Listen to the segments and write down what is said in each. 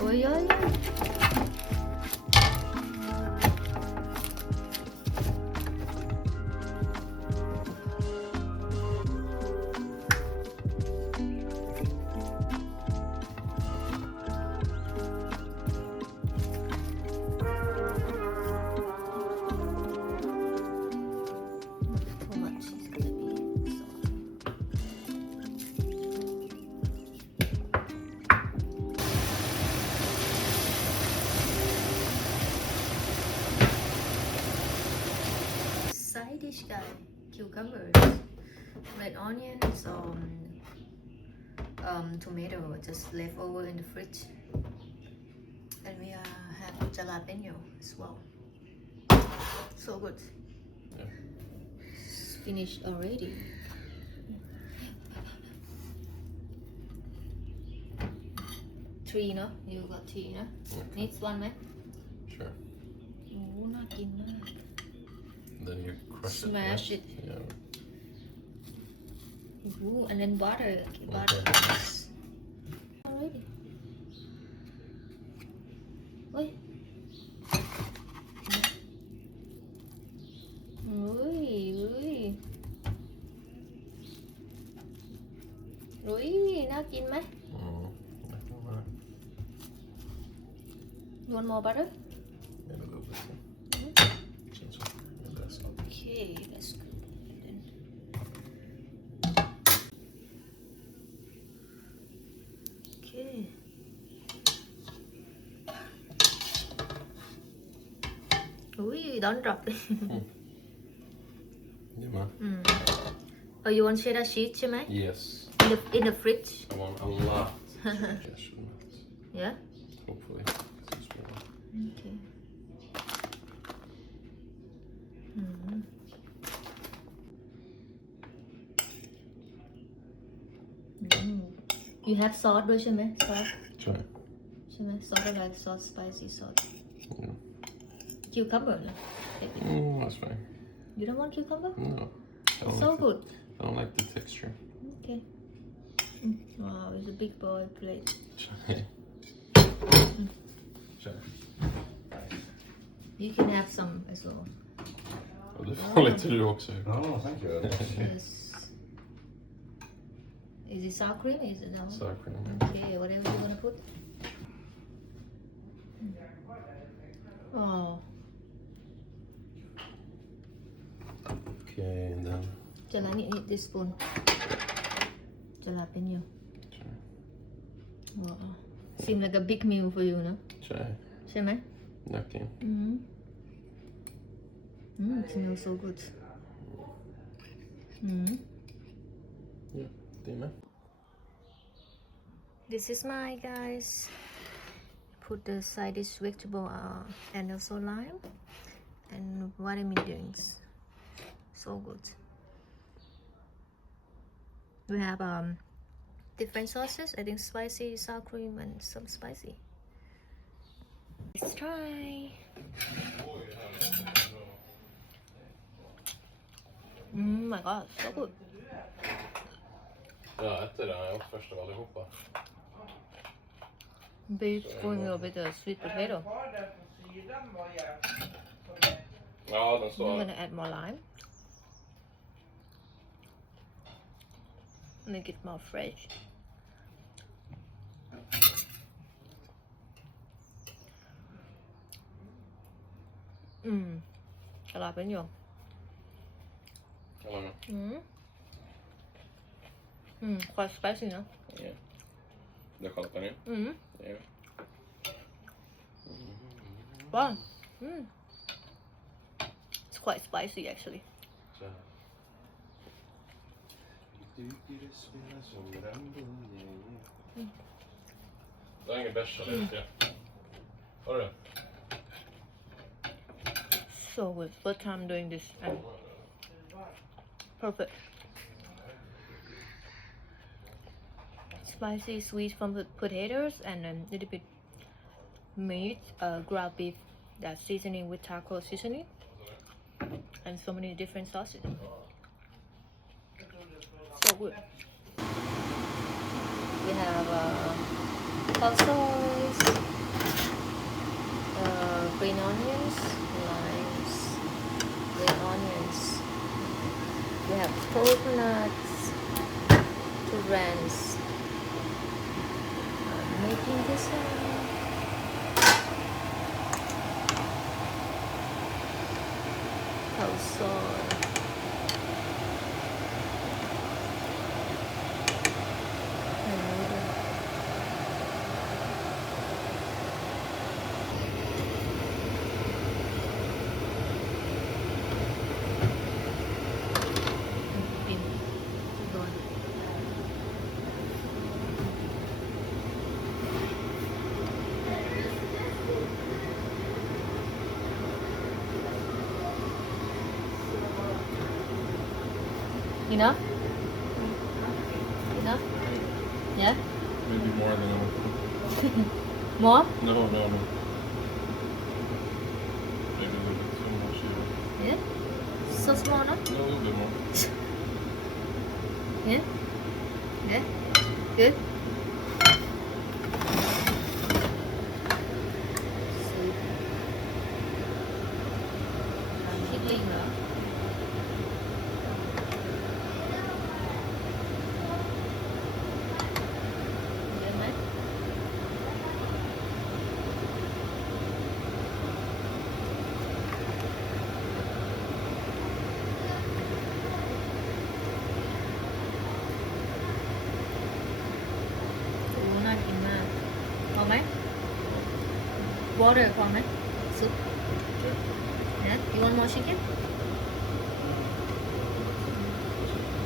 Ôi ơi. How much is gonna be? Side dish guy, cucumbers, red onions, tomato just left over in the fridge, and we have jalapeno as well. So good. Yeah. It's finished already. Three, no? You got three, no? Okay. Needs one, man. Sure. Oh, น่ากินมาก Then you crush Smash it. it. Right? Yeah. Ooh, and then butter. Butter. Already. Ôi. Ui, ui. Ui, น่ากินไหม You want more butter? Maybe a little bit. Change it. Yeah, that's all. Okay, that's good. Then. Okay. Ui, don't drop it. Yeah, man. Oh, you want cheddar cheese, ใช่ไหม Yes. In the fridge? I want a lot. Yeah, sure, man. Yeah? Hopefully. It's more. Okay. You have sauce ด้วยใช่ไหม sauce Try. ใช่ไหม sauce like sauce spicy sauce Yeah. cucumber นะ That's fine. You don't want cucumber? No. I don't So like good. I don't like the texture. Okay. Wow, it's a big boy plate. Try. Try. You can have some as well. Ja, du får lite du också. Oh, thank you. Yes. Is it sour cream? Is it no? Sour cream. Okay, whatever you wanna put. Oh, Okay, and then need this spoon. Jalapeno. try. Wow. Seems like a big meal for you, no? Try. ใช่ไหม Nucky. It smells so good. Yeah, dimmer. This is my guys. Put the side dish vegetable and also lime and vitamin drinks. So good. We have different sauces. I think spicy, sour cream, and some spicy. Let's try. My god, so good. Ja, efter det har jag åt först av allihopa. Beef going with the sweet potato. Ja, den I'm står... gonna add more lime. Make it more fresh. Jalapeno. Eller, Quite spicy, no? ja. Det är jalapeno. Mm. Ja. Wow. It's quite spicy actually. 자. 이들끼리 소리나 sombrando. Det är ingen bärs eller inte? Har du? So good. First time doing this and perfect. Spicy, sweet from the potatoes and a little bit meat, ground beef that's seasoning with taco seasoning and so many different sauces. So good. We have pulses, green onions, limes, red onions. We have coconuts, currants. Making this soy. Enough? Enough? Yeah? Maybe more than I want. More? No. Maybe a little bit too much. Yeah? So small, no? No, a little bit more. Yeah? Yeah? Good? Water for me. Soup. Yeah. You want more chicken?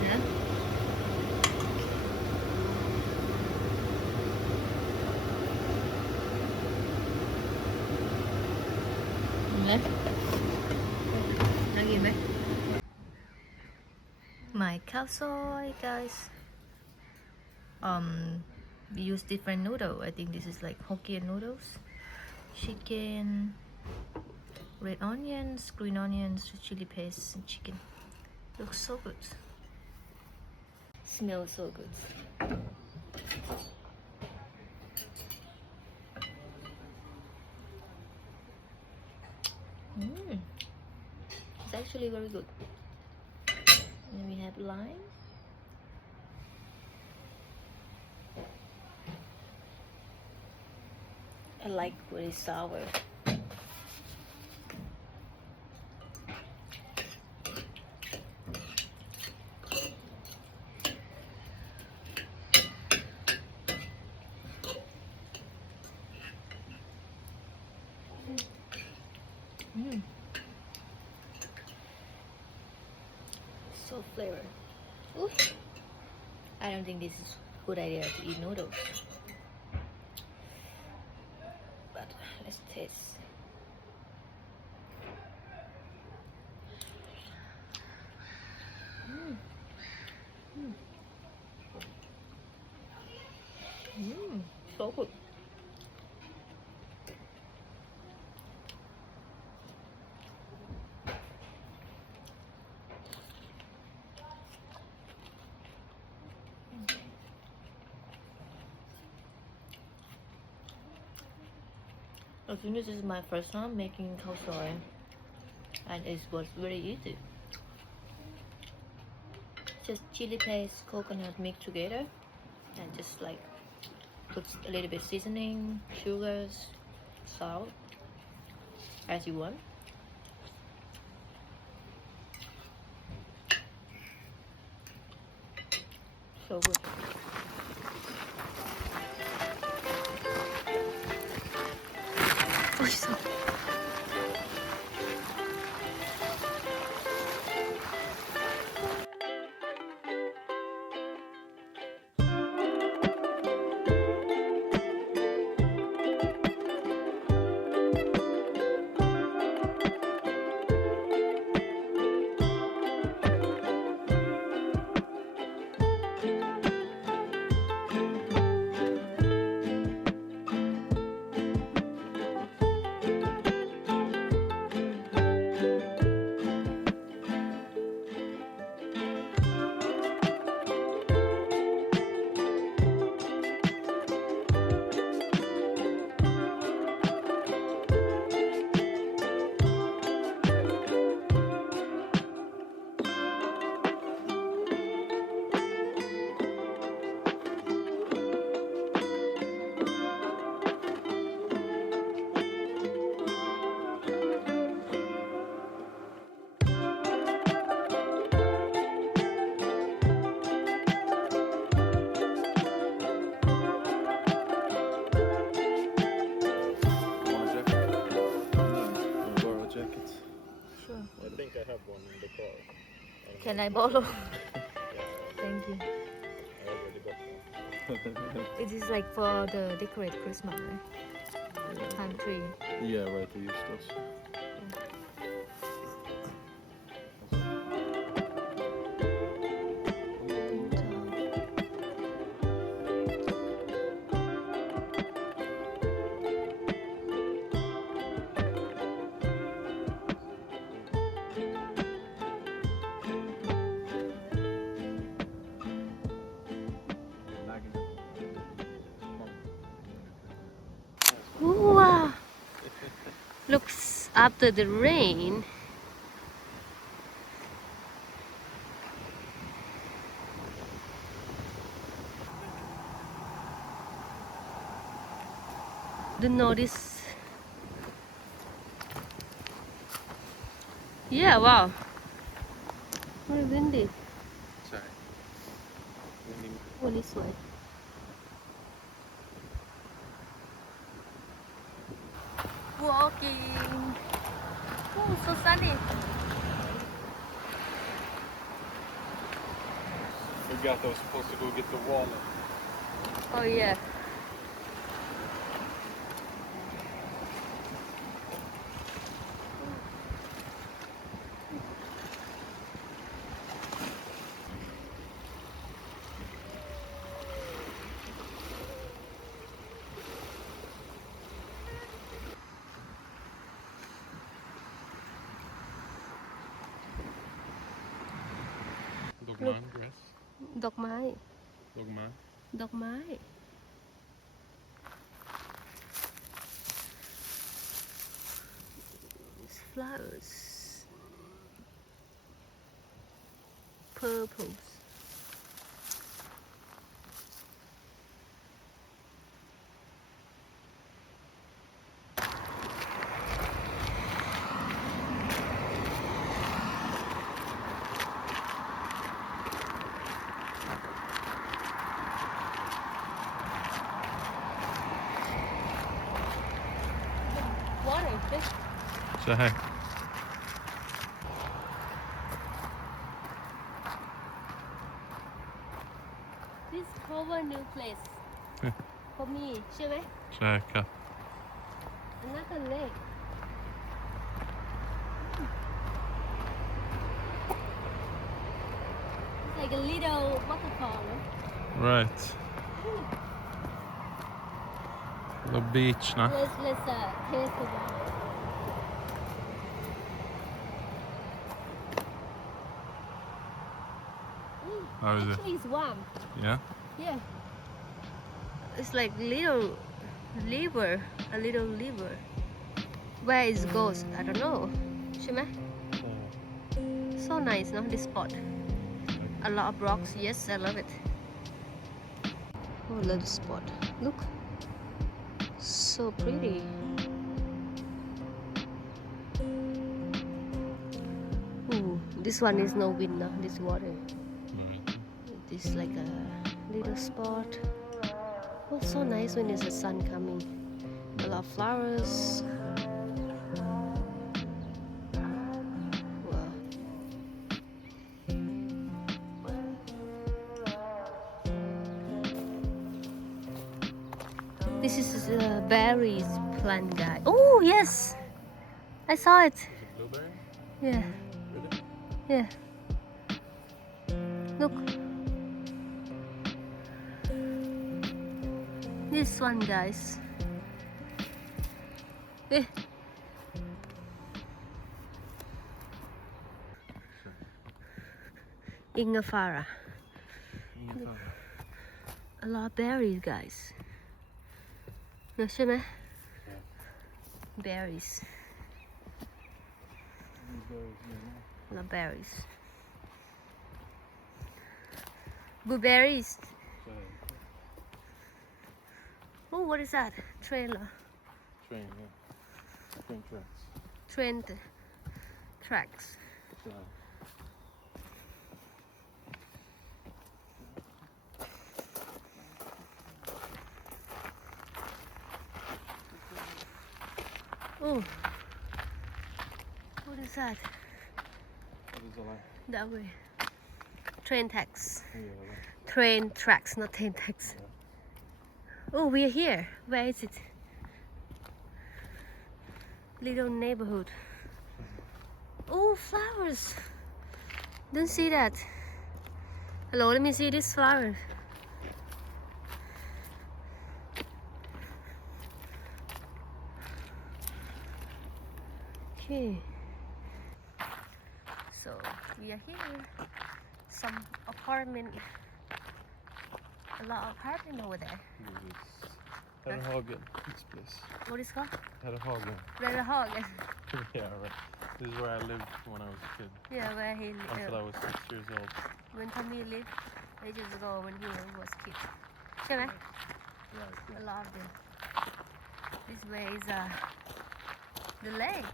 Yeah. Yeah. Lagi ba? My cow soy, guys. We use different noodle. I think this is like Hokkien noodles. Chicken, red onions, green onions, chili paste, and chicken. Looks so good. Smells so good. It's actually very good. And then we have lime. I like when it's sour. So flavor. Ooh. I don't think this is a good idea to eat noodles. But let's taste. So good. I think this is my first time making cow soy, and it was very easy. Just chili paste, coconut mixed together, and just like put a little bit seasoning, sugars, salt, as you want. So good. 맛있어. Can I borrow? Thank you. I already got one. It is like for the decorate Christmas, right? Palm tree. Yeah, right, I used those. Wow! Looks after the rain. Didn't notice. Yeah, wow. Very windy. Sorry. Oh, this way. Walking. Oh, so sunny. Forgot I was supposed to go get the wallet. Oh yeah. Dogman dress. ดอกไม้ Dogman. ดอกไม้ flowers purples water fish Så här. this cover new place for me ใช่ไหม Så här katt. another lake it's like a little waterfall no? Right. The beach, nah. let's taste the water How is it? actually it's warm Yeah. yeah it's like little river a little river where it goes I don't know ใช่ไหม so nice no this spot a lot of rocks yes I love it oh love this spot look so pretty ooh this one is no wind no this water this is like a little spot oh so nice when there's a sun coming a lot of flowers wow this is berries plant guy oh yes I saw it Is it blueberry? yeah Really? yeah look this one guys eh. Ingefara a lot of berries guys นะใช่ไหม berries a lot of berries blueberries oh what is that trailer Train, yeah. Train tracks. train tracks So, oh what is that what is the line? that way train tracks. Yeah. Train tracks, not train tracks. Oh, we are here. Where is it? Little neighborhood. Oh, flowers. Don't see that. Hello, let me see this flower. Okay. So we are here. Some apartment. A lot of apartment over there. Hagen, this place. What is it called? Hagen. Hagen. Yeah, right. This is where I lived when I was a kid. Yeah, where he Until I was 6 years old. when Tommy lived ages ago when he was a kid. Sure, Right. a lot of them. This way is the lake,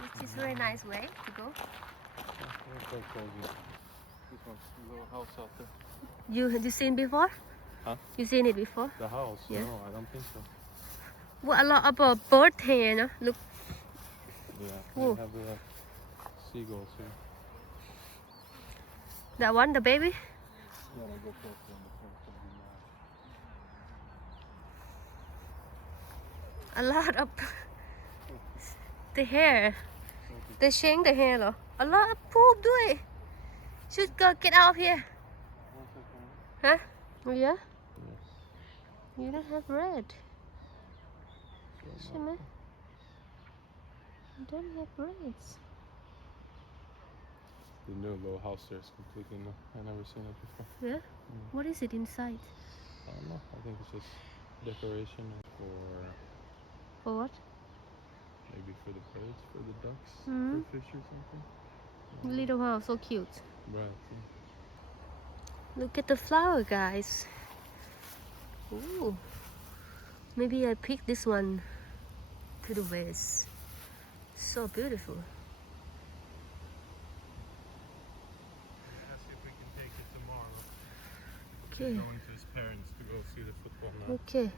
which is a very nice way to go. It's quite cozy. This one's a little house out there. You seen before? Huh? You seen it before? The house? Yeah. No, I don't think so. What a lot of bird here, no? Look. Yeah, Oh. they have seagulls here. That one, the baby? Yeah, I'll go closer on the phone. A lot of the hair. They shank the hair เหรอ A lot of poop ด้วย Should go get out of here. Huh? Oh yeah? Yes. You don't have red. ใช่ไหม You don't have reds. The new little house there is completely new. I've never seen it before. Yeah? What is it inside? I don't know. I think it's just decoration for For what? maybe for the birds, for the ducks, Mhm. for fish or something. Little house, so cute. Right. Yeah. Look at the flower, guys. Ooh. Maybe I pick this one to the west. So beautiful. Ask if we can take it tomorrow. Okay. Going to his parents to go see the football now. Okay.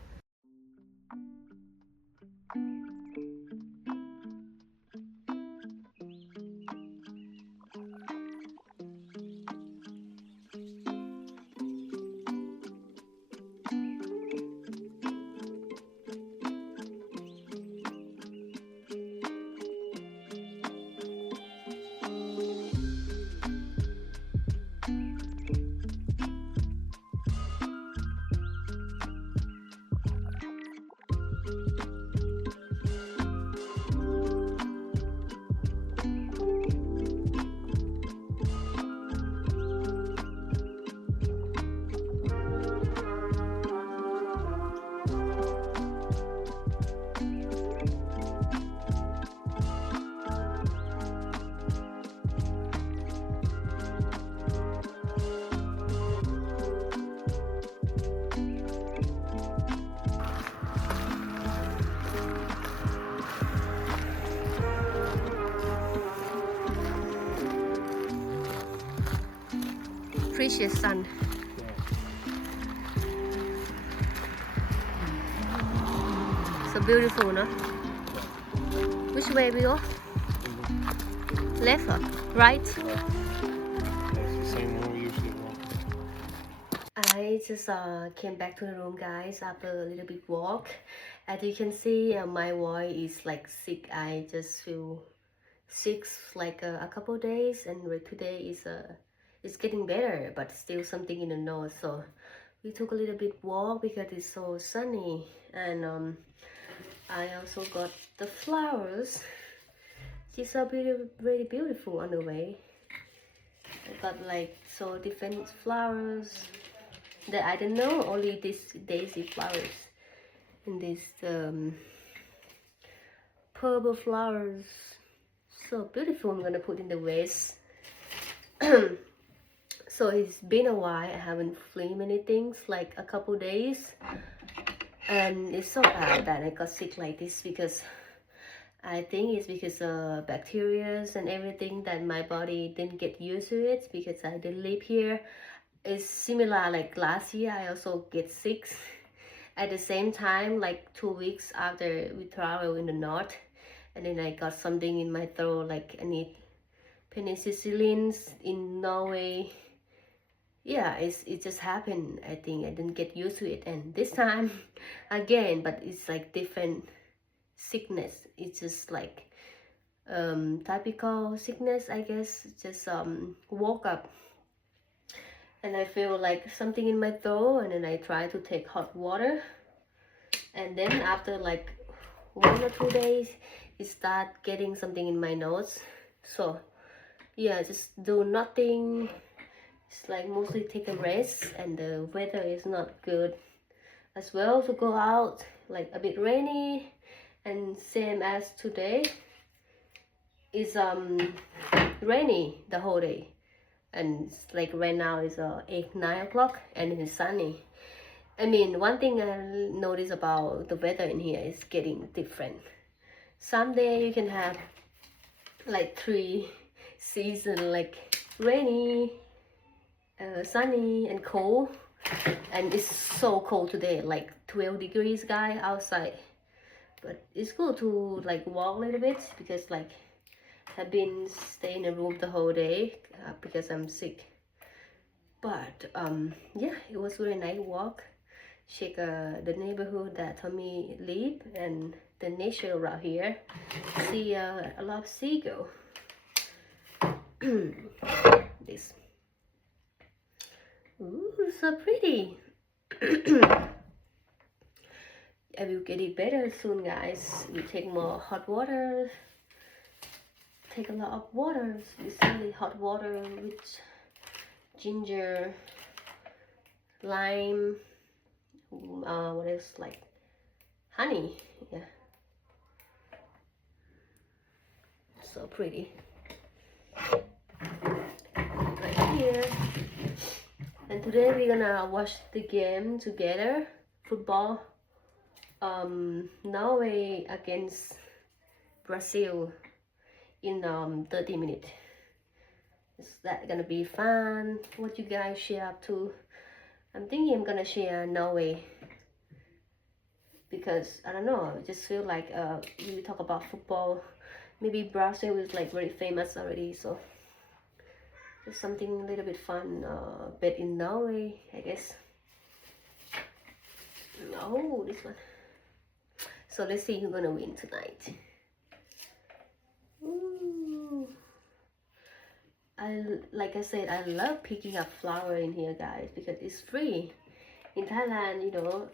Precious sun. So beautiful, no? Which way we go? Left or right? That's the same one we usually walk. I just came back to the room, guys, after a little bit walk. As you can see, my voice is like sick. I just feel sick like a couple days, and today is it's getting better, but still something in the nose. So we took a little bit walk because it's so sunny, and I also got the flowers. These are very beautiful on the way. I got like so different flowers that I don't know, only these daisy flowers and these purple flowers, so beautiful. I'm gonna put in the vase. So it's been a while. I haven't filmed many things, like a couple days, and it's so bad that I got sick like this because I think it's because of bacteria and everything that my body didn't get used to it because I didn't live here. It's similar like last year. I also get sick at the same time, like 2 weeks after we travel in the north, and then I got something in my throat, like I need penicillins in Norway. Yeah, it just happened. I think I didn't get used to it, and this time again, but it's like different sickness. It's just like typical sickness, I guess. Just woke up and I feel like something in my throat, and then I try to take hot water, and then after like 1 or 2 days it start getting something in my nose. So yeah, just do nothing. It's like mostly take a rest, and the weather is not good as well to go out, like a bit rainy, and same as today is rainy the whole day, and it's like right now is 8-9 o'clock and it is sunny. I mean, one thing I notice about the weather in here is getting different. Someday you can have like 3 seasons, like rainy, sunny and cold, and it's so cold today, like 12 degrees guy outside. But it's good to like walk a little bit, because like I've been staying in a room the whole day because I'm sick. But yeah, it was really nice walk. Check the neighborhood that Tommy live, and the nature around here. See a lot of seagull. This. Ooh, so pretty. I will get it better soon, guys. We take more hot water. Take a lot of water. Recently, hot water with ginger, lime. What else? Like honey. Yeah. So pretty. Right here. And today we're gonna watch the game together. Football. Norway against Brazil in 30 minutes. Is that gonna be fun? What you guys share up to? I'm thinking I'm gonna share Norway, because I don't know, I just feel like we talk about football, maybe Brazil is like very famous already, so there's something a little bit fun, bet in Norway, I guess. Oh, this one. So let's see who's gonna win tonight. Ooh. Like I said, I love picking up flower in here, guys, because it's free. In Thailand, you know,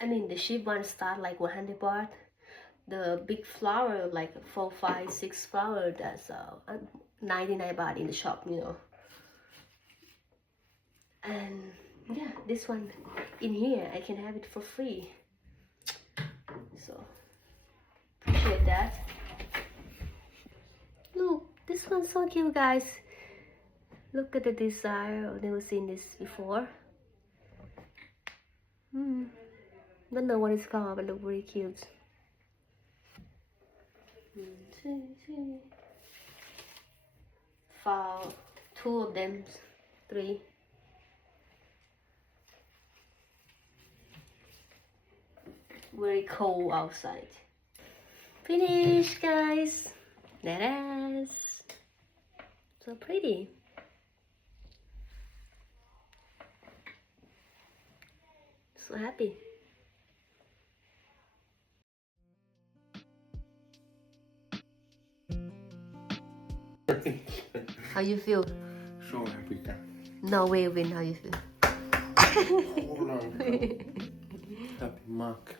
I mean, the cheap one start like 100 baht. The big flower, like 4, 5, 6 flower, that's 99 baht in the shop, you know. And yeah, this one in here, I can have it for free. So, appreciate that. Look, this one's so cute, guys. Look at the design. I've never seen this before. Don't know what it's called, but look very cute. Found 2 of them, 3. Very cold outside. Finished, guys. That is so pretty. So happy. How you feel? So happy. Norway win, how you feel? Happy mark.